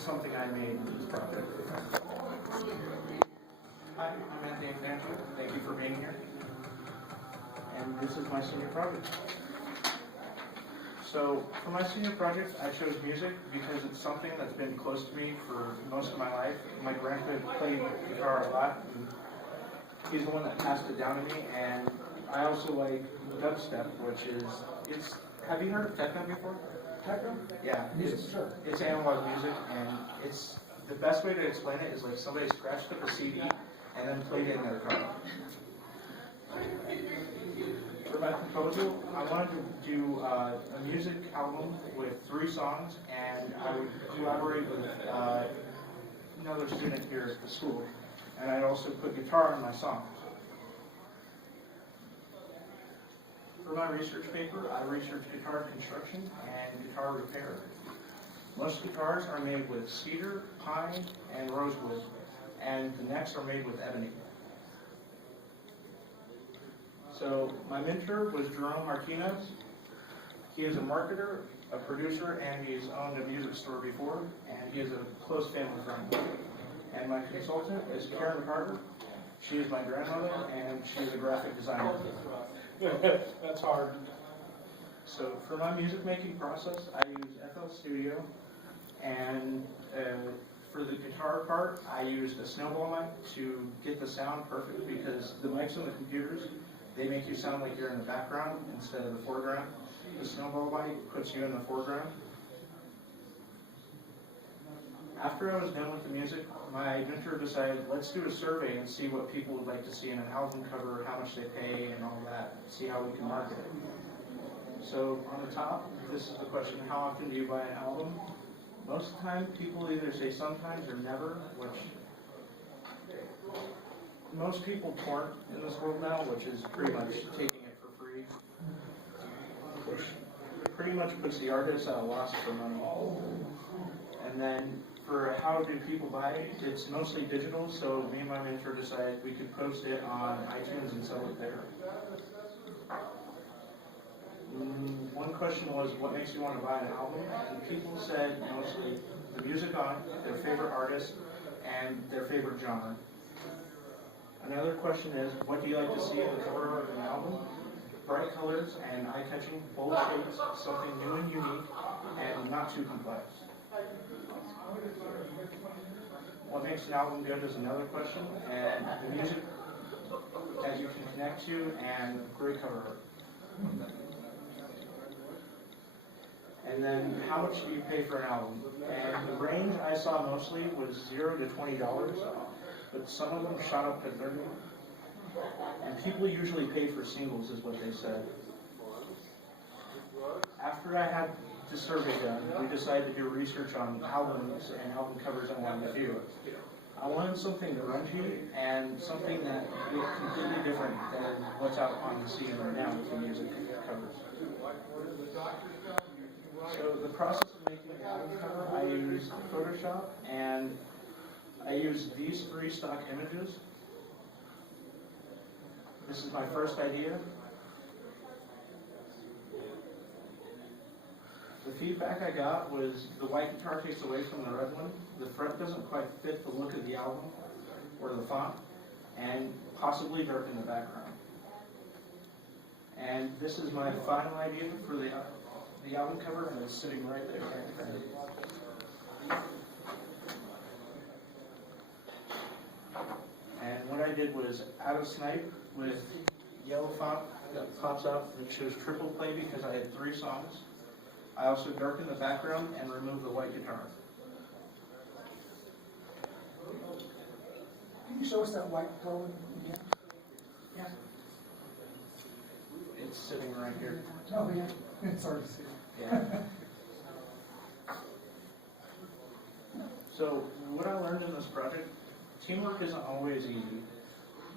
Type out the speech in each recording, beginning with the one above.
something I made in this project. Hi, I'm Anthony Fancher. Thank you for being here. And this is my senior project. So for my senior project, I chose music because it's something that's been close to me for most of my life. My grandpa played guitar a lot, and he's the one that passed it down to me. And I also like dubstep, which is, have you heard of techno before? Techno? Yeah, it's analog music, and it's, the best way to explain it is like somebody scratched up a CD and then played it in their car. For my proposal, I wanted to do a music album with 3 songs, and I would collaborate with another student here at the school, and I'd also put guitar in my songs. For my research paper, I researched guitar construction and guitar repair. Most guitars are made with cedar, pine, and rosewood, and the necks are made with ebony. So my mentor was Jerome Martinez. He is a marketer, a producer, and he's owned a music store before, and he is a close family friend. And my consultant is Karen Carter. She is my grandmother, and she's a graphic designer. That's hard. So for my music making process, I use FL Studio, and for the guitar part, I used a snowball mic to get the sound perfect, because the mics on the computers, they make you sound like you're in the background instead of the foreground. The snowball mic puts you in the foreground. After I was done with the music, my mentor decided, let's do a survey and see what people would like to see in an album cover, how much they pay, and all that, see how we can market it. So on the top, this is the question, how often do you buy an album? Most of the time, people either say sometimes or never, which most people torrent in this world now, which is pretty much taking it for free, which pretty much puts the artist at a loss for money. And then for how do people buy it, it's mostly digital, so me and my mentor decided we could post it on iTunes and sell it there. One question was, what makes you want to buy an album? And people said mostly the music on it, their favorite artist, and their favorite genre. Another question is, what do you like to see in the cover art of an album? Bright colors and eye-catching, bold shapes, something new and unique, and not too complex. What makes an album good is another question, and the music that you can connect to, and great cover art. And then how much do you pay for an album? And the range I saw mostly was $0 to $20, but some of them shot up to $30. And people usually pay for singles, is what they said. After I had the survey done, we decided to do research on albums and album covers I wanted to do. I wanted something grungy and something that looked completely different than what's out on the scene right now with the music covers. So the process of making an album cover, I used Photoshop, and I used these 3 stock images. This is my first idea. The feedback I got was the white guitar takes away from the red one. The fret doesn't quite fit the look of the album or the font, and possibly dark in the background. And this is my final idea for the album cover, and it's sitting right there. And what I did was add a snipe with yellow font that pops out that shows triple play because I had 3 songs. I also darkened the background and removed the white guitar. Can you show us that white color again? Yeah. It's sitting right here. Oh, yeah. It's hard to see. Yeah. So what I learned in this project, teamwork isn't always easy.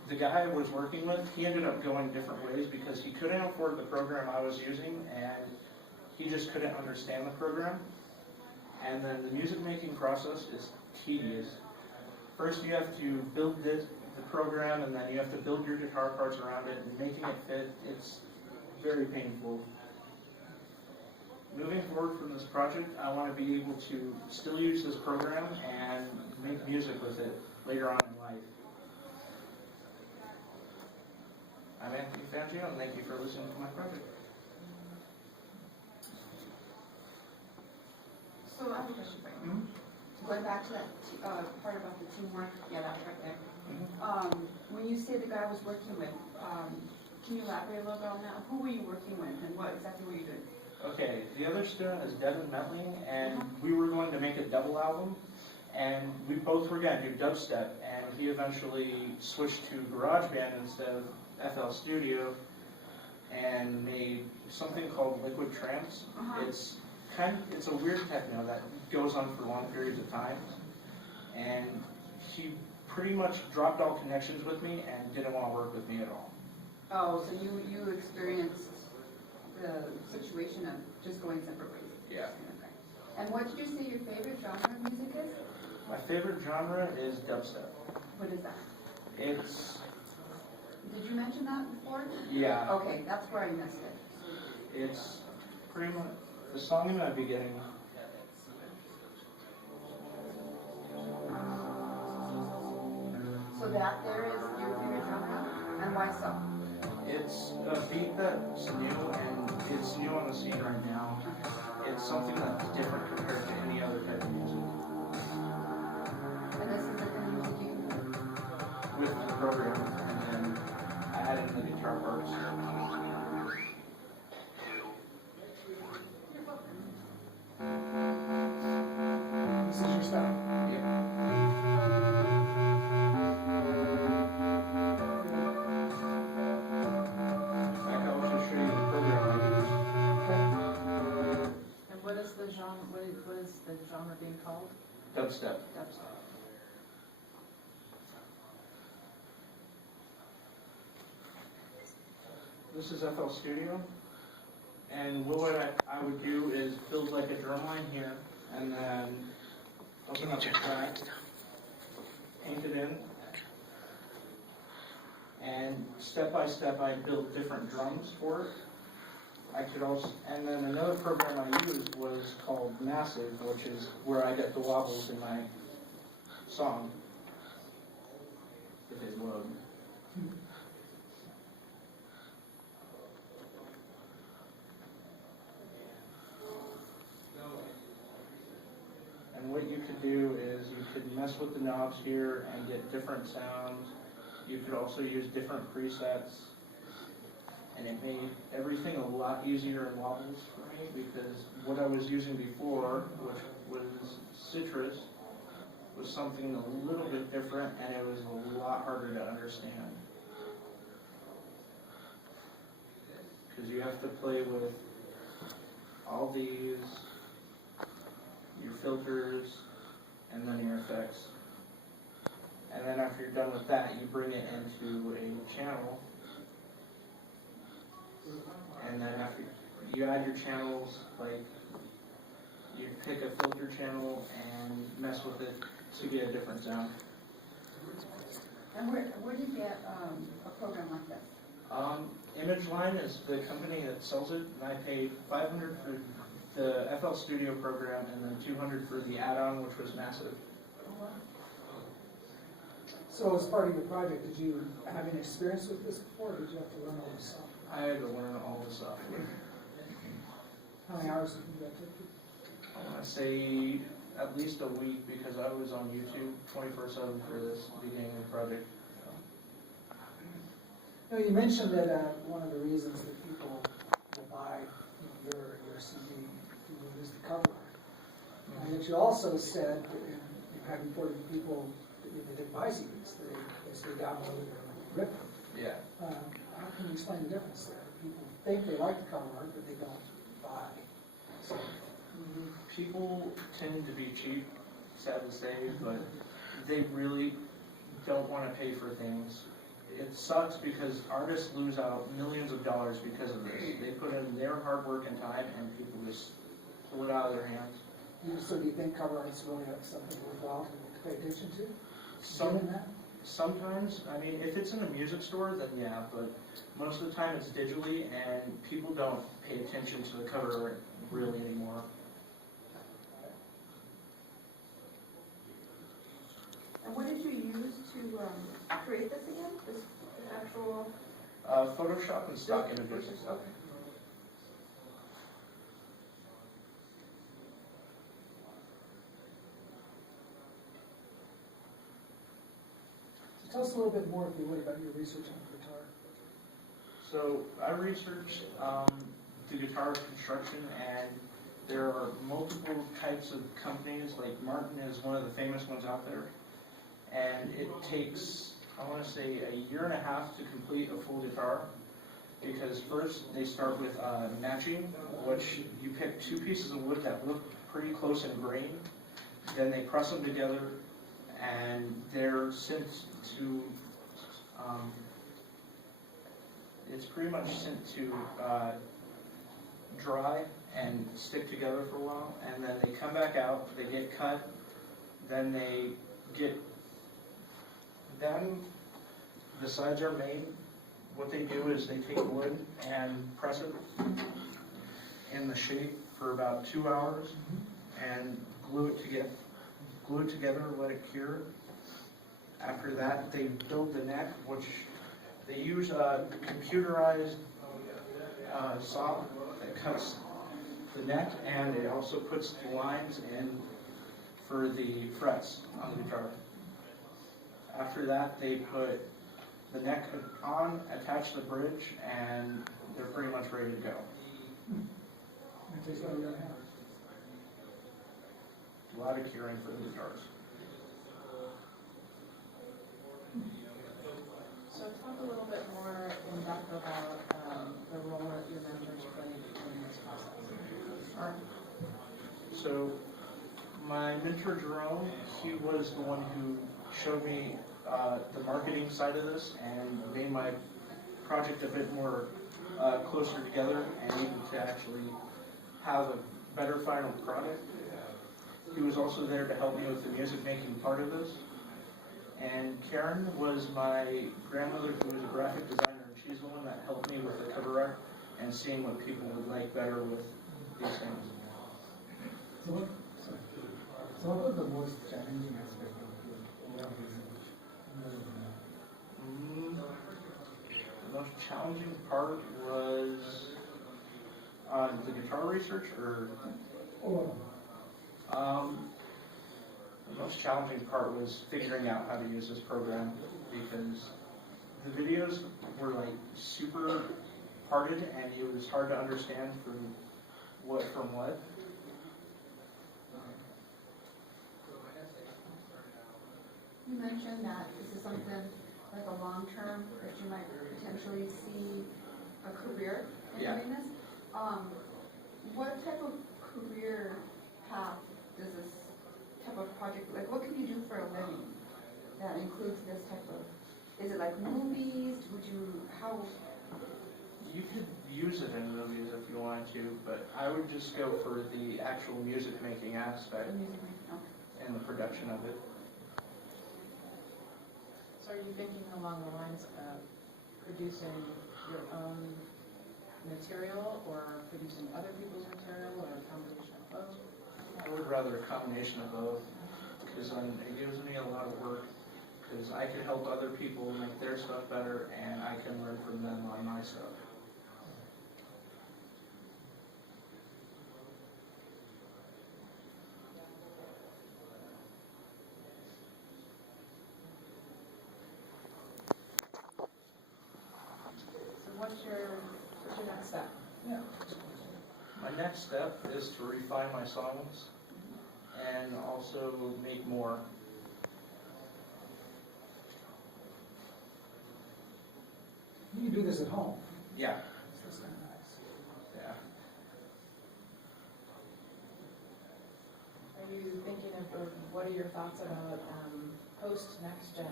The guy I was working with, he ended up going different ways because he couldn't afford the program I was using, and he just couldn't understand the program. And then the music making process is tedious. First you have to build the program, and then you have to build your guitar parts around it, and making it fit, it's very painful. moving forward from this project, I want to be able to still use this program and make music with it later on in life. I'm Anthony Fangio, and thank you for listening to my project. So I have a question for you. Going back to that part about the teamwork, yeah, that's right there. When you say the guy I was working with, can you elaborate a little bit on that? Who were you working with and what exactly were you doing? Okay, the other student is Devin Metling, and we were going to make a double album, and we both were going to do dubstep, and he eventually switched to GarageBand instead of FL Studio, and made something called Liquid Trance. It's a weird techno that goes on for long periods of time, and he pretty much dropped all connections with me and didn't want to work with me at all. Oh, so you experienced the situation of just going separate ways. Yeah. Okay. And what did you say your favorite genre of music is? My favorite genre is dubstep. What is that? It's, Did you mention that before? yeah, Okay, that's where I missed it. it's pretty much the song in the beginning. So that there is your favorite genre? And why so? It's a beat that's new, and it's new on the scene right now. It's something that's different compared to any other type of music. And this is the kind of music you can do? With the program, and then I added in the guitar parts. This is your stuff. Yeah. Back, I was just showing you the program And what is the genre? What is the genre being called? I use. Dubstep. Dubstep. This is FL Studio, and what I would do is build like a drum line here, and then open up the track, paint it in, and step by step I build different drums for it. I could also, and then another program I used was called Massive, which is where I get the wobbles in my song. If it load. And what you could do is you could mess with the knobs here and get different sounds. You could also use different presets. And it made everything a lot easier in wobbles for me because what I was using before, which was Citrus, was something a little bit different and it was a lot harder to understand. Because you have to play with all these, your filters, and then your effects. And then after you're done with that, you bring it into a channel. And then after you add your channels, like you pick a filter channel and mess with it to get a different sound. And where do you get a program like this? ImageLine is the company that sells it, and I paid $500 for the FL Studio program and then $200 for the add-on, which was Massive. So as part of your project, did you have any experience with this before, or did you have to learn all this stuff? I had to learn all the software. How many hours did that take you? I want to say at least a week because I was on YouTube 24/7 for this beginning of the project. You know, you mentioned that one of the reasons that people will buy your CD is the cover art. And that you also said that you had reported to people that they didn't buy CDs, they basically downloaded them and ripped them. Yeah. How can you explain the difference there? People think they like the cover art, but they don't buy. So, People tend to be cheap, sad to say, but they really don't want to pay for things. It sucks because artists lose out millions of dollars because of this. They put in their hard work and time, and people just pull it out of their hands. So do you think cover art's really something worthwhile to pay attention to? Some, Given that? Sometimes, I mean, if it's in a music store, then yeah, but most of the time it's digitally, and people don't pay attention to the cover art really anymore. And what did you use to create this again? This actual? Photoshop and stock images. Okay. So tell us a little bit more, if you would, about your research on the guitar. So I researched the guitar construction, and there are multiple types of companies. Like Martin is one of the famous ones out there, and it takes, I want to say, a year and a half to complete a full guitar, because first they start with matching, which you pick two pieces of wood that look pretty close in grain, then they press them together, and they're sent to it's pretty much sent to dry and stick together for a while, and then they come back out, they get cut, then the sides are made. What they do is they take wood and press it in the shape for about 2 hours and glue it together, let it cure. After that, they build the neck, which they use a computerized saw that cuts the neck, and it also puts the lines in for the frets on the guitar. After that, they put the neck on, attach the bridge, and they're pretty much ready to go. It takes about a year and a half. A lot of curing for the guitars. So talk a little bit more in depth about the role that your mentors played in this process. So my mentor Jerome, he was the one who showed me the marketing side of this and made my project a bit more closer together and able to actually have a better final product. He was also there to help me with the music making part of this. And Karen was my grandmother, who was a graphic designer, and she's the one that helped me with the cover art and seeing what people would like better with these things. So what was the most challenging aspect of your research? The most challenging part was the guitar research, or the most challenging part was figuring out how to use this program, because the videos were like super parted and it was hard to understand from what. You mentioned that this is something like a long term that you might potentially see a career in Yeah. doing this. What type of career path does this type of project, like what can you do for a living that includes this type of, is it like movies? Would you, how? You could use it in movies if you wanted to, but I would just go for the actual music making aspect The music making, okay. and the production of it. So are you thinking along the lines of producing your own material or producing other people's material or a combination of both? I would rather a combination of both, because it gives me a lot of work, because I can help other people make their stuff better, and I can learn from them on my stuff. So what's your next step? Yeah. My next step is to refine my songs and also make more. You can do this at home. Yeah, That's kind of nice. yeah. Are you thinking of, or what are your thoughts about post next gen?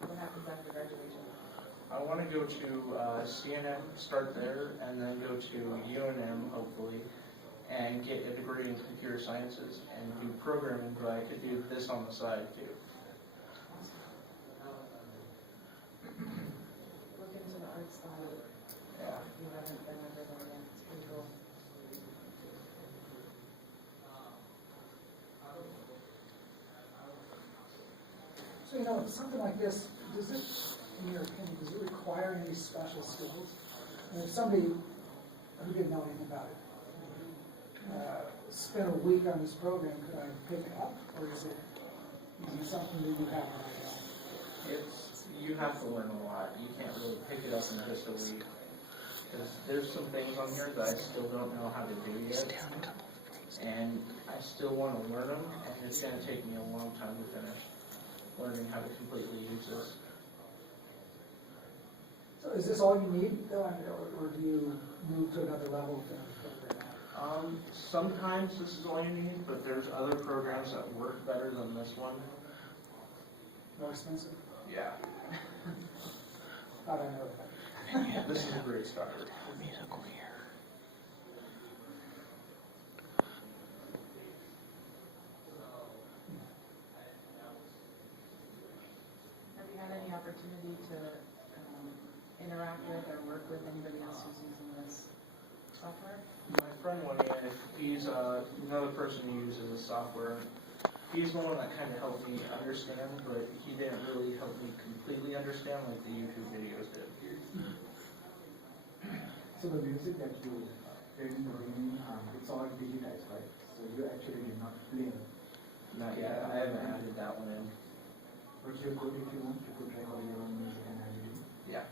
What happens after graduation? I want to go to CNM, start there, and then go to UNM, hopefully, and get a degree in computer sciences and do programming, but I could do this on the side too. So, you know, something like this, does it, in your opinion, does it require any special skills? And if somebody who didn't know anything about it, spent a week on this program, could I pick it up? Or is it something that you have on your own? You have to learn a lot. You can't really pick it up in just a week. Because there's some things on here that I still don't know how to do yet. And I still want to learn them, and it's going to take me a long time to finish learning how to completely use this. So is this all you need, though, or do you move to another level within the program? Sometimes this is all you need, but there's other programs that work better than this one. More expensive? Yeah. Thought I know that. This is a great start. Have you had any opportunity to interact with or work with anybody else who's using this software? My friend went in, he's another person who uses the software. He's the one that kind of helped me understand, but he didn't really help me completely understand like the YouTube videos did. So the music that you played in the beginning, it's all digitized, right? So you actually did not play. Not yet, I haven't added that one in. But you could, if you want, you could record your own music and add it in. Yeah.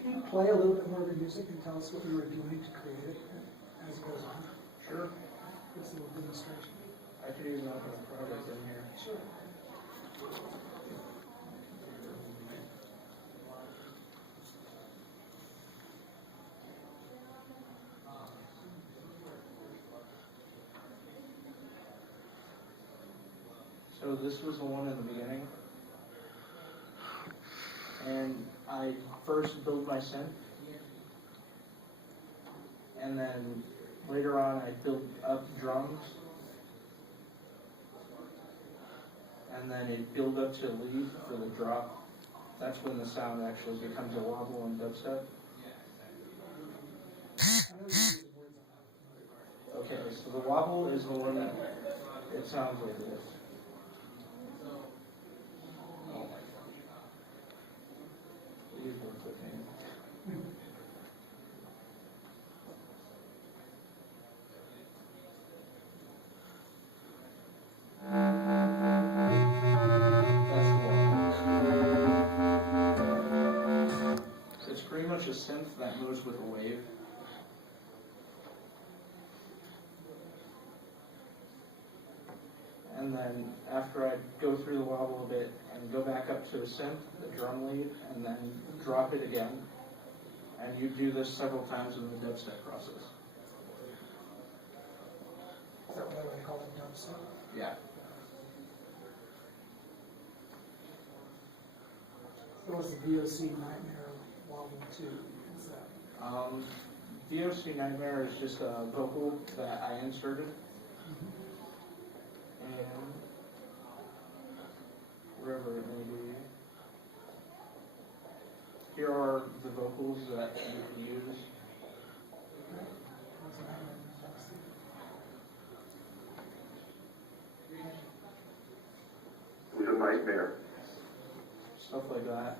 Can you play a little bit more of the music and tell us what you were doing to create it as it goes on? Sure. Just a little demonstration. I could even open a project in here. Sure. So this was the one in the beginning. And I first built my synth. And then later on I built up drums. And then it built up to a lead for the drop. That's when the sound actually becomes a wobble in dubstep. I know you use the words on that. Okay, so the wobble is the one that it sounds like this. Oh my gosh. These work with me. That's the one. It's pretty much a synth that moves with a wave. And then after I go through the wobble a bit and go back up to the synth, the drum lead, and then drop it again. And you do this several times in the dubstep process. Is that what I call it, dubstep? Yeah. What was the VOC Nightmare Wobble 2? What's that? VOC Nightmare is just a vocal that I inserted. And wherever it may be. Here are the vocals that you can use. What's the Nightmare Dubstep? It was a nightmare. Stuff like that.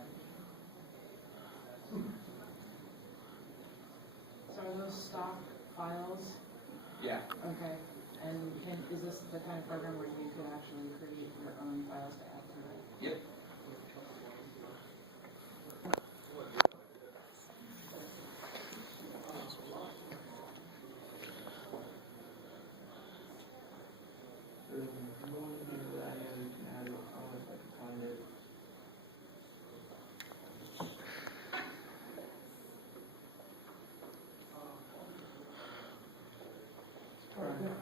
So are those stock files? Yeah. Okay. And is this the kind of program where you could actually create your own files to add to it? Yep. There's one here that I can add it. I don't know if I can find it. Right there.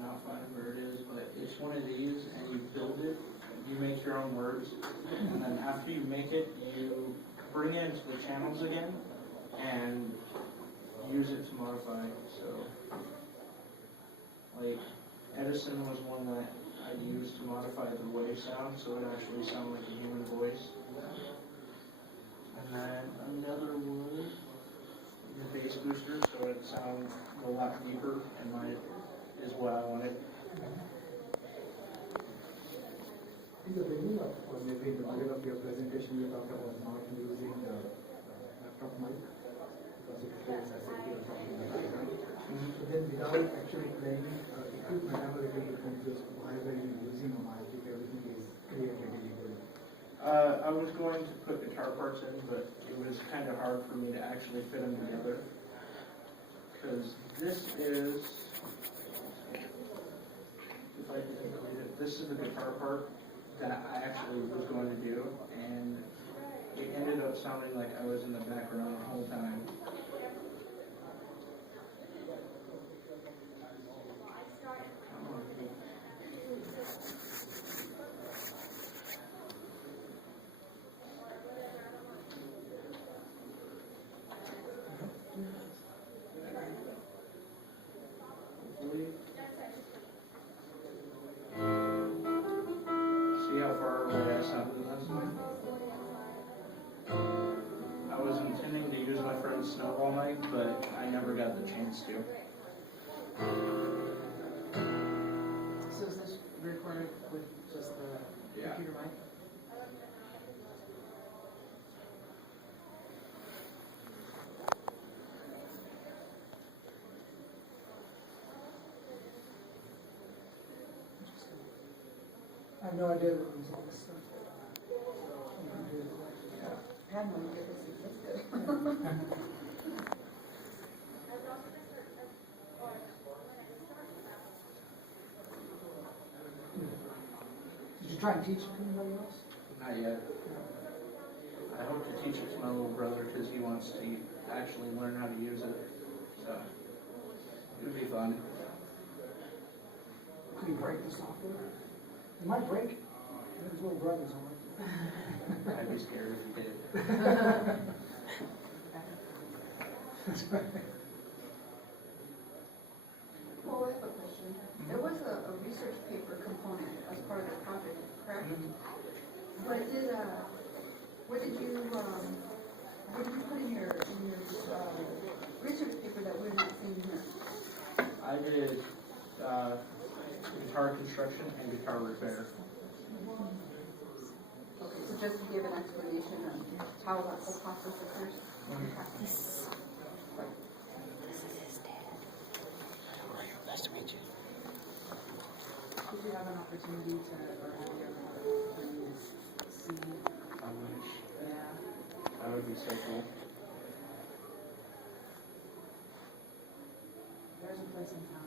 Not find where it is, but it's one of these, and you build it, you make your own words, and then after you make it, you bring it into the channels again, and use it to modify. So, like, Edison was one that I used to modify the wave sound, so it actually sounded like a human voice. And then another one, the bass booster, so it sounds a lot deeper and is what I wanted. In the beginning of, or maybe in the middle of your presentation, you talked about not using the laptop mic because it plays as if you're talking in the background. So then without actually playing equipment, I'm a little bit confused. Why were you using a mic if everything is created illegally? I was going to put guitar parts in, but it was kind of hard for me to actually fit them together. Because this is, if I can delete it, this is the guitar part that I actually was going to do, and it ended up sounding like I was in the background the whole time. See how far away I sounded last time? I was intending to use my friend's snowball mic, but I never got the chance to. So is this recorded with just the Yeah. computer mic? I have no idea what was all this stuff. You can do it. I had no idea this existed. Did you try and teach anybody else? Not yet. I hope to teach it to my little brother because he wants to actually learn how to use it. So it would be fun. Could you break the software? You might break it. His little brother's on it. I'd be scared if he did. Well, I have a question. There was a research paper component as part of the project, correct? What did you put in your research paper that we're not seeing here? I did guitar construction and guitar repair. Okay, so just to give an explanation of how that whole process occurs. Did you have an opportunity to, or have you ever see? I wish. Yeah. That would be so cool. There's a place in town